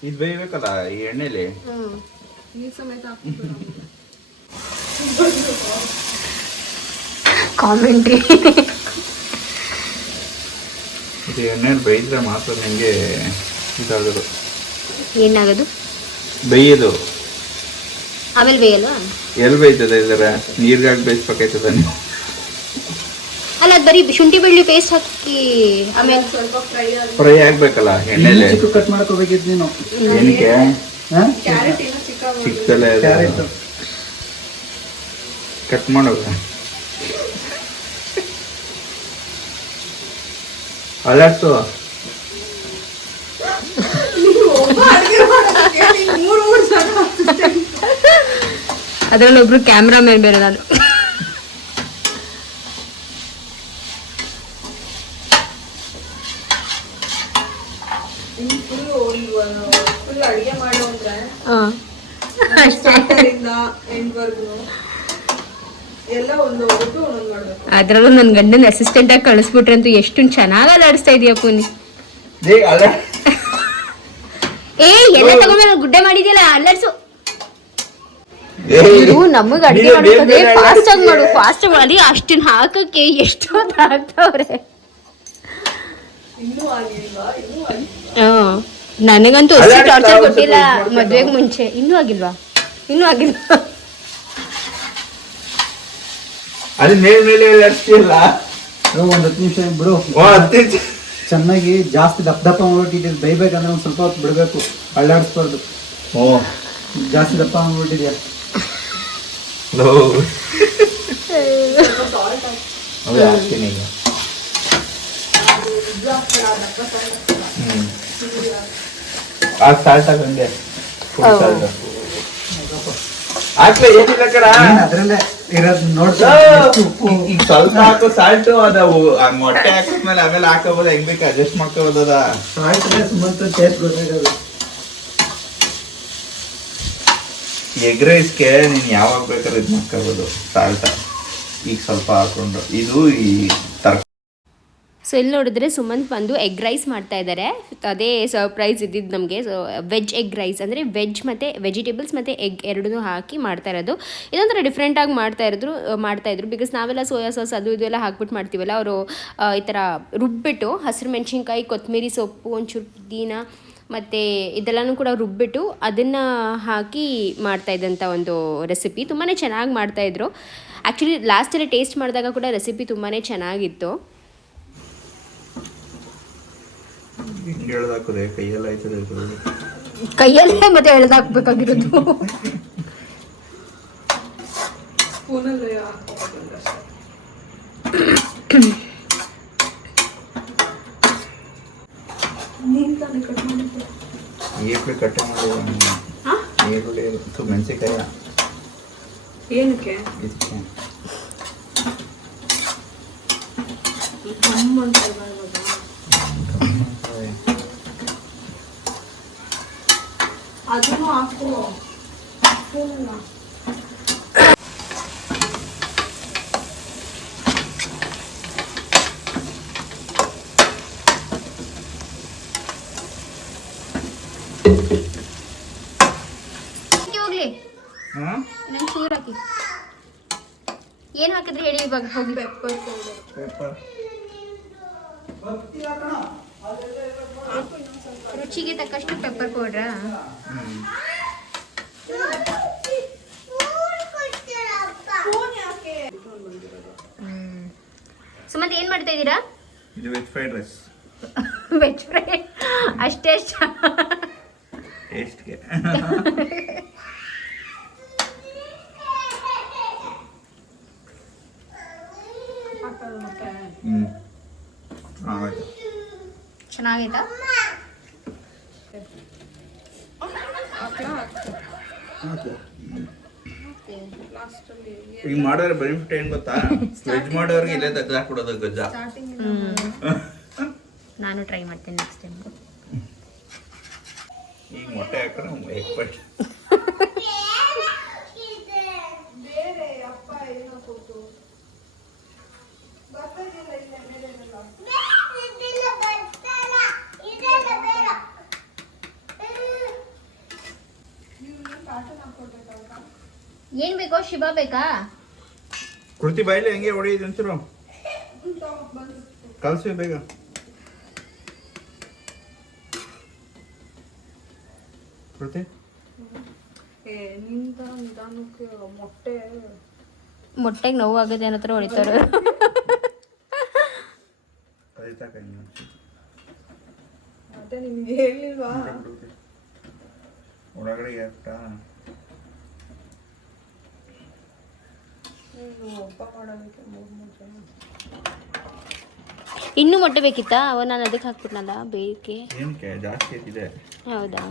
[SPEAKER 5] ಇದು ಬೇಯ್ಬೇಕಲ್ಲ ಈ ಎಣ್ಣೆಲಿ?
[SPEAKER 1] ಹ್ಮ್. ಕಾಮೆಂಟ್ರಿ
[SPEAKER 5] ಇದು ಎಣ್ಣೆಲಿ ಬೇಯಿದ್ರೆ ಮಾತ್ರ ನಿಮಗೆ ಇದಾಗೋದು.
[SPEAKER 1] ಏನಾಗೋದು?
[SPEAKER 5] ಬೇಯೋದು.
[SPEAKER 1] ಆಮೇಲೆ ಬೇಯಲ್ವಾ?
[SPEAKER 5] ಎಲ್ಲಿ ಬೇಯ್ತದೆ ಇದರ ನೀರ್ಗಾಗಿ ಬೇಯಿಸ್ಬೇಕಾಯ್ತದ ನೀವು
[SPEAKER 1] ಅಲ್ಲ ಅದ್ ಬರೀ ಶುಂಠಿ ಬೆಳ್ಳಿ ಪೇಸ್ಟ್ ಹಾಕಿ ಆಮೇಲೆ
[SPEAKER 2] ಸ್ವಲ್ಪ ಫ್ರೈ ಆಗಿ
[SPEAKER 5] ಫ್ರೈ ಆಗ್ಬೇಕಲ್ಲ ಎಣ್ಣೆಲೆ
[SPEAKER 3] ಕಟ್ ಮಾಡ್ಕೋಬೇಕಿತ್ತು ನೀನು.
[SPEAKER 5] ಏನಕ್ಕೆ?
[SPEAKER 3] ಹಾ?
[SPEAKER 2] ಕ್ಯಾರೆಟ್ ಇನ್ನೂ ಚಿಕ್ಕ
[SPEAKER 5] ಸಿಕ್ತಲೇ
[SPEAKER 3] ಕ್ಯಾರೆಟ್
[SPEAKER 5] ಕಟ್
[SPEAKER 2] ಜನ assistant.
[SPEAKER 1] ಅದ್ರಲ್ಲಿ ಒಬ್ರು ಕ್ಯಾಮ್ರಾಮನ್ ಬೇರೆ ನಾನು.
[SPEAKER 2] ಫುಲ್ ಒಂದು ಫುಲ್ ಅಡಿಗೆ ಮಾಡೋ ಅಂದ್ರೆ
[SPEAKER 1] ಅದ್ರಲ್ಲೂ ನನ್ನ ಗಂಡನ ಅಸಿಸ್ಟೆಂಟ್ ಆಗಿ ಕಳಿಸ್ಬಿಟ್ರಂತೂ ಎಷ್ಟು ಚೆನ್ನಾಗಿ ಅಲಾಡಿಸ್ತಾ ಇದೀಯ ನೀ
[SPEAKER 5] ಅಲ್ಲ.
[SPEAKER 1] ಏ ಎಲ್ಲ ತಗೊಂಡ್ಮೇಲೆ ಗುಡ್ಡೆ ಮಾಡಿದ್ಯಲ್ಲ ಅಲ್ಲಾಡ್ಸು.
[SPEAKER 5] ಏಯ್,
[SPEAKER 1] ಇವ್ರು ನಮಗ್ ಅಡಿಗೆ
[SPEAKER 5] ನೀನು ಬೇಗ
[SPEAKER 1] ಫಾಸ್ಟ್ ಆಗಿ ಮಾಡು ಫಾಸ್ಟ್ ಮಾಡಿ ಅಷ್ಟನ್ನ ಹಾಕಕ್ಕೆ ಎಷ್ಟು ಹೊತ್ತು ಹಾಕ್ತವ್ರೆ ಹ್ಮ್. ನನಗಂತೂ ಅಷ್ಟು ಟಾರ್ಚರ್ ಕೊಟ್ಟಿಲ್ಲ. ಮದ್ವೆಗ್ ಮುಂಚೆ. ಇನ್ನೂ ಆಗಿಲ್ವಾ? ಇನ್ನೂ ಆಗಿಲ್ಲ
[SPEAKER 5] ಅದು ಮೇಲ್ ಮೇಲೆ ಅಷ್ಟಿಲ್ಲ
[SPEAKER 3] ಒಂದ್ ಹತ್ತು ನಿಮಿಷ ಬಿಡು. ಚೆನ್ನಾಗಿ ಜಾಸ್ತಿ ದಪ್ಪ ದಪ್ಪ ಮಾಡ್ಬಿಟ್ಟಿದ್ದೀವಿ ಬೇಯ್ಬೇಕಂದ್ರೆ ಒಂದ್ ಸ್ವಲ್ಪ ಹೊತ್ತು ಬಿಡಬೇಕು. ಅಳ್ಳಾಡಿಸ್ಬಾರ್ದು.
[SPEAKER 5] ಓ.
[SPEAKER 3] ಜಾಸ್ತಿ ದಪ್ಪ ಮಾಡ್ಬಿಟ್ಟಿದ್ಯಾ
[SPEAKER 5] ಲೋ ಅದೇ ಹಾಕ್ತೀನಿ ಈಗ. ಹ್ಮ್. ಆ ಸಾಲ್ಟ್ ಹಾಕೊಂಡೆ ಫುಲ್ ಸಾಲ್ಟ್. ಹಾಕ್ಲೆ ಏನಿಲ್ಲ ಕಡ
[SPEAKER 3] ಏನ್ ಅದ್ರಲ್ಲೇ ಇರೋದ್ ನೋಡ್ತಾ ಎಷ್ಟು ಉಪ್ಪು.
[SPEAKER 5] ಈಗ ಸ್ವಲ್ಪ ಹಾಕೋ ಸಾಲ್ಟು ಅದ ಆ ಮೊಟ್ಟೆ ಹಾಕಿದ್ಮೇಲೆ ಆಮೇಲೆ ಹಾಕೋಬೋದು ಹೆಂಗ್ ಬೇಕು ಅಡ್ಜಸ್ಟ್ ಮಾಡ್ಕೋಬೋದು ಅದ.
[SPEAKER 3] ಟೇಸ್ಟ್ ಗೊತ್ತಾಗೋದು
[SPEAKER 5] ಎಗ್ ರೈಸ್ಗೆ ನೀನು ಯಾವಾಗ ಬೇಕಾದ್ರೆ ಇದು ಮಾಡ್ಕೋಬೋದು ಸಾಲ್ಟ್. ಈಗ ಸ್ವಲ್ಪ ಹಾಕೊಂಡು. ಇದು ಈ ತರಕಾರಿ
[SPEAKER 1] ಸೊ ಇಲ್ಲಿ ನೋಡಿದ್ರೆ ಸುಮಂತ್ ಬಂದು ಎಗ್ ರೈಸ್ ಮಾಡ್ತಾ ಇದ್ದಾರೆ ಅದೇ ಸರ್ಪ್ರೈಸ್ ಇದ್ದಿದ್ದು ನಮಗೆ. ಸೊ ವೆಜ್ ಎಗ್ ರೈಸ್ ಅಂದರೆ ವೆಜ್ ಮತ್ತು ವೆಜಿಟೇಬಲ್ಸ್ ಮತ್ತು ಎಗ್ ಎರಡನ್ನೂ ಹಾಕಿ ಮಾಡ್ತಾ ಇರೋದು. ಇದೊಂಥರ ಡಿಫ್ರೆಂಟಾಗಿ ಮಾಡ್ತಾ ಇದ್ರು ಮಾಡ್ತಾ ಇದ್ರು. ಬಿಕಾಸ್ ನಾವೆಲ್ಲ ಸೋಯಾ ಸಾಸ್ ಅದು ಇದು ಎಲ್ಲ ಹಾಕ್ಬಿಟ್ಟು ಮಾಡ್ತೀವಲ್ಲ, ಅವರು ಈ ಥರ ರುಬ್ಬಿಟ್ಟು ಹಸಿರು ಮೆಣಸಿನ್ಕಾಯಿ ಕೊತ್ತಂಬರಿ ಸೊಪ್ಪು, ಒಂಚೂರು ಪುದೀನ ಮತ್ತು ಇದೆಲ್ಲನೂ ಕೂಡ ರುಬ್ಬಿಟ್ಟು ಅದನ್ನು ಹಾಕಿ ಮಾಡ್ತಾ ಇದ್ದಂಥ ಒಂದು ರೆಸಿಪಿ ತುಂಬಾ ಚೆನ್ನಾಗಿ ಮಾಡ್ತಾಯಿದ್ರು ಆ್ಯಕ್ಚುಲಿ ಲಾಸ್ಟಲ್ಲಿ ಟೇಸ್ಟ್ ಮಾಡಿದಾಗ ಕೂಡ ರೆಸಿಪಿ ತುಂಬಾ ಚೆನ್ನಾಗಿತ್ತು
[SPEAKER 5] ಹಿಂಗೆ ಹೇಳ್ದಾಕೋದೆ ಕೈಯೆಲ್ಲ ಆಯ್ತದೆ.
[SPEAKER 1] ಕೈಯಲ್ಲೇ ಮತ್ತೆ ಎಳ್ದಾಕ್ಬೇಕಾಗಿರೋದು.
[SPEAKER 2] ಕಟ್
[SPEAKER 5] ಈರುಳ್ಳಿ ಕಟ್ಟೆ ಮಾಡಿ ಈರುಳ್ಳಿ
[SPEAKER 2] ಏನಕ್ಕೆ?
[SPEAKER 3] ಇದಕ್ಕೆ
[SPEAKER 2] ಕಮ್ ಅಂತ ಇವಾಗ ಅದನ್ನು ಹಾಕು ಸ್ಪೂನನ್ನ.
[SPEAKER 1] ಹಾಕಿ ಹೋಗ್ಲಿ.
[SPEAKER 5] ಹಾಂ?
[SPEAKER 1] ನಂಗೆ ಚೂರು ಹಾಕಿ. ಏನು ಹಾಕಿದ್ರೆ ಹೇಳಿ ಇವಾಗ ಹೋಗಿ.
[SPEAKER 2] Pepper powder
[SPEAKER 5] paper.
[SPEAKER 1] ರುಚಿಗೆ ತಕ್ಕಷ್ಟು ಪೆಪ್ಪರ್ ಪೌಡ್ರಾ ಸುಮಂತ್ ಏನು ಮಾಡ್ತಾ ಇದ್ದೀರಾ?
[SPEAKER 5] ಇದು veg fried rice
[SPEAKER 1] veg fry ಅಷ್ಟೇ
[SPEAKER 5] ಟೇಸ್ಟ್ಗೆ
[SPEAKER 1] ಚೆನ್ನಾಗೈತಾ?
[SPEAKER 3] ಹಾಕು
[SPEAKER 5] ಈಗ ಮಾಡಿದ್ರೆ ಬೆನಿಫಿಟ್ ಏನ್ ಗೊತ್ತಾ? ವೆಜ್ ಮಾಡೋರಿಗೆ ಇಲ್ಲೇ ತೆಗ್ದು ಕೊಡೋದು ಗಜ್ಜ.
[SPEAKER 1] ನಾನು ಟ್ರೈ ಮಾಡ್ತೇನೆ ನೆಕ್ಸ್ಟ್ ಟೈಮ್
[SPEAKER 5] ಈಗ ಮೊಟ್ಟೆ ಹಾಕೋಣ ಎಗ್
[SPEAKER 2] ಬೇರೆ ಅಪ್ಪ ಏನೋ ಕೊಟ್ಟು ಬರ್ತಾಯಿಲ್ಲ ಇಲ್ಲ ಮೇಲೆಲ್ಲ ನೀವು ಏನು ಕಾಟನ್ ಹಾಕೊಳ್ಬೇಕಲ್ವಾ
[SPEAKER 1] ಏನು ಬೇಕೋ ಶಿವ ಬೇಕಾ?
[SPEAKER 5] ಕೃತಿ ಬಾಯಿಲಿ ಹೆಂಗೆ ಹೊಡೆಯಿದ್ದು ಒಂಚೂರು ಕಲಸಿ ಬೇಗ. ಕೃತಿ?
[SPEAKER 2] ಮೊಟ್ಟೆ.
[SPEAKER 1] ಮೊಟ್ಟೆಗೆ ನೋವು ಆಗುತ್ತೆ ಅನ್ನೋ ಹತ್ರ ಹೊಡಿತಾರೆ
[SPEAKER 5] ಒಳಗಡೆ ಹಾಕ್ತಾ
[SPEAKER 2] ನೀನು ಒಬ್ಬ ಮಾಡೋದಕ್ಕೆ ಮೂರು ಮೂರು ಜನ
[SPEAKER 1] ಇನ್ನೂ ಮೊಟ್ಟೆ ಬೇಕಿತ್ತಾ? ಅವ ನಾನು ಅದಕ್ಕೆ ಹಾಕ್ಬಿಟ್ನಲ್ಲ ಬೇಕೆ
[SPEAKER 5] ಜಾಸ್ತಿ
[SPEAKER 1] ಹೌದಾ?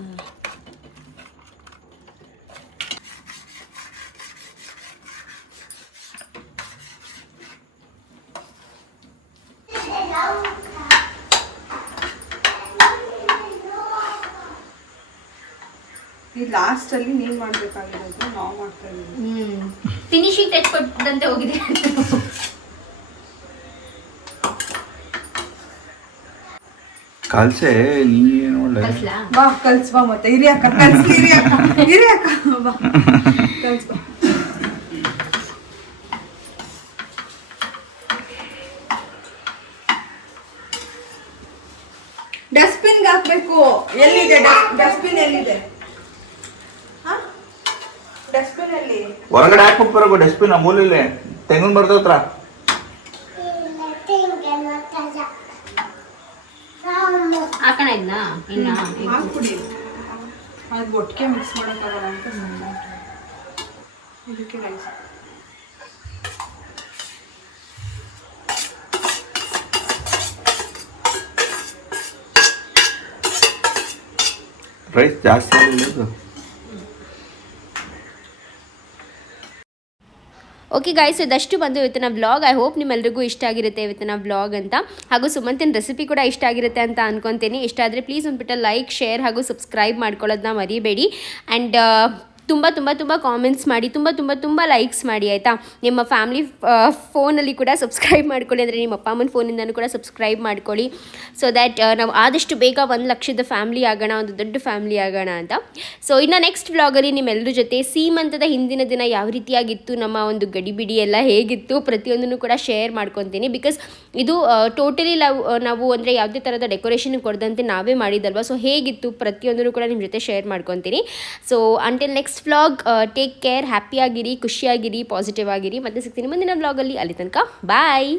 [SPEAKER 2] ಲಾಸ್ಟಲ್ಲಿ ನೀನು ಮಾಡಬೇಕಾಗಿರೋದು ನಾವು ಮಾಡ್ತಾ ಇದ್ದೀವಿ.
[SPEAKER 1] ಹ್ಮ್. ಫಿನಿಶಿಂಗ್ ಟಚ್ ಕೊಟ್ಟಂತೆ ಹೋಗಿದೆ.
[SPEAKER 5] ಕಲ್ಸೆ ನೀನು ಒಳ್ಳೆ
[SPEAKER 1] ಕಲ್ಸ್ಲಾ
[SPEAKER 2] ಬಾ ಕಲ್ಸ್ ಬಾ ಮತ್ತೆ. ಹಿರಿಯಕ್ಕ ಅಕ್ಕ ಕಲ್ಸ್ ಇರಿ ಅಕ್ಕ ಇರಿ ಅಕ್ಕ ಬಾ ಕಲ್ಸ್ ಬಾ ಡಸ್ಟ್ಬಿನ್ಗೆ ಹಾಕ್ಬೇಕು. ಎಲ್ಲಿದೆ? ಡಸ್ಟ್ಬಿನ್ ಎಲ್ಲಿದೆ ಡಸ್ಟ್ಬಿನ್ ಎಲ್ಲಿ
[SPEAKER 5] ಹೊರಗಡೆ ಹಾಕ್ಬಿಟ್ಟು ಬರೋಕು ಡಸ್ಟ್ಬಿನ್ ಆ ಮೂಲೆಯಲ್ಲಿ. ತೆಂಗಿನ ಬರ್ತತ್ರ
[SPEAKER 1] ಹಾಕೋಣ ಇದನ್ನ ಇನ್ನ
[SPEAKER 2] ಹಾಕ್ಬಿಡಿ. ಅದು ಒಟ್ಟಿಗೆ ಮಿಕ್ಸ್ ಮಾಡೋಕ್ಕಾಗಲ್ಲ ಅಂತ ಸುಮ್ಮನೆ ಇದಕ್ಕೆ ರೈಸ್
[SPEAKER 5] ರೈಸ್ ಜಾಸ್ತಿ ಆಗಿಲ್ಲ
[SPEAKER 1] ಓಕೆ ಗಾಯ್ಸ್ ಇದಷ್ಟು ಬಂದು ಇವತ್ತಿನ ವ್ಲಾಗ್ ಐ ಹೋಪ್ ನಿಮ್ಮೆಲ್ಲರಿಗೂ ಇಷ್ಟ ಆಗಿರುತ್ತೆ ಇವತ್ತಿನ ವ್ಲಾಗ್ ಅಂತ. ಹಾಗೂ ಸುಮಂತಿನ ರೆಸಿಪಿ ಕೂಡ ಇಷ್ಟ ಆಗಿರುತ್ತೆ ಅಂತ ಅನ್ಕೊತೀನಿ. ಇಷ್ಟ ಆದರೆ ಪ್ಲೀಸ್ ಒಂದ್ಬಿಟ್ಟು ಲೈಕ್ ಶೇರ್ ಹಾಗೂ ಸಬ್ಸ್ಕ್ರೈಬ್ ಮಾಡ್ಕೊಳ್ಳೋದನ್ನ ಮರಿಬೇಡಿ. ಆ್ಯಂಡ್ ತುಂಬ ತುಂಬ ತುಂಬ ಕಾಮೆಂಟ್ಸ್ ಮಾಡಿ, ತುಂಬ ತುಂಬ ತುಂಬ ಲೈಕ್ಸ್ ಮಾಡಿ, ಆಯಿತಾ? ನಿಮ್ಮ ಫ್ಯಾಮ್ಲಿ ಫೋನಲ್ಲಿ ಕೂಡ ಸಬ್ಸ್ಕ್ರೈಬ್ ಮಾಡ್ಕೊಳ್ಳಿ. ಅಂದರೆ ನಿಮ್ಮ ಅಪ್ಪ ಅಮ್ಮನ ಫೋನಿಂದನೂ ಕೂಡ ಸಬ್ಸ್ಕ್ರೈಬ್ ಮಾಡ್ಕೊಳ್ಳಿ. ಸೊ ದ್ಯಾಟ್ ನಾವು ಆದಷ್ಟು ಬೇಗ ಒಂದು ಲಕ್ಷದ ಫ್ಯಾಮ್ಲಿ ಆಗೋಣ, ಒಂದು ದೊಡ್ಡ ಫ್ಯಾಮ್ಲಿ ಆಗೋಣ ಅಂತ. ಸೊ ಇನ್ನು ನೆಕ್ಸ್ಟ್ ವ್ಲಾಗಲ್ಲಿ ನಿಮ್ಮೆಲ್ಲರ ಜೊತೆ ಸೀಮಂತದ ಹಿಂದಿನ ದಿನ ಯಾವ ರೀತಿಯಾಗಿತ್ತು, ನಮ್ಮ ಒಂದು ಗಡಿಬಿಡಿ ಎಲ್ಲ ಹೇಗಿತ್ತು ಪ್ರತಿಯೊಂದನ್ನು ಕೂಡ ಶೇರ್ ಮಾಡ್ಕೊತೀನಿ. ಬಿಕಾಸ್ ಇದು ಟೋಟಲಿ ನಾವು ನಾವು ಅಂದರೆ ಯಾವುದೇ ಥರದ ಡೆಕೋರೇಷನ್ ಕೊಡದಂತೆ ನಾವೇ ಮಾಡಿದಲ್ವ? ಸೊ ಹೇಗಿತ್ತು ಪ್ರತಿಯೊಂದನ್ನು ಕೂಡ ನಿಮ್ಮ ಜೊತೆ ಶೇರ್ ಮಾಡ್ಕೊತೀನಿ. So until next vlog take care ಹ್ಯಾಪಿಯಾಗಿರಿ ಖುಷಿಯಾಗಿರಿ ಪಾಸಿಟಿವ್ ಆಗಿರಿ ಮತ್ತೆ ಸಿಗ್ತೀನಿ ಮುಂದಿನ ವ್ಲಾಗಲ್ಲಿ ಅಲ್ಲಿ. ತನಕ ಬಾಯ್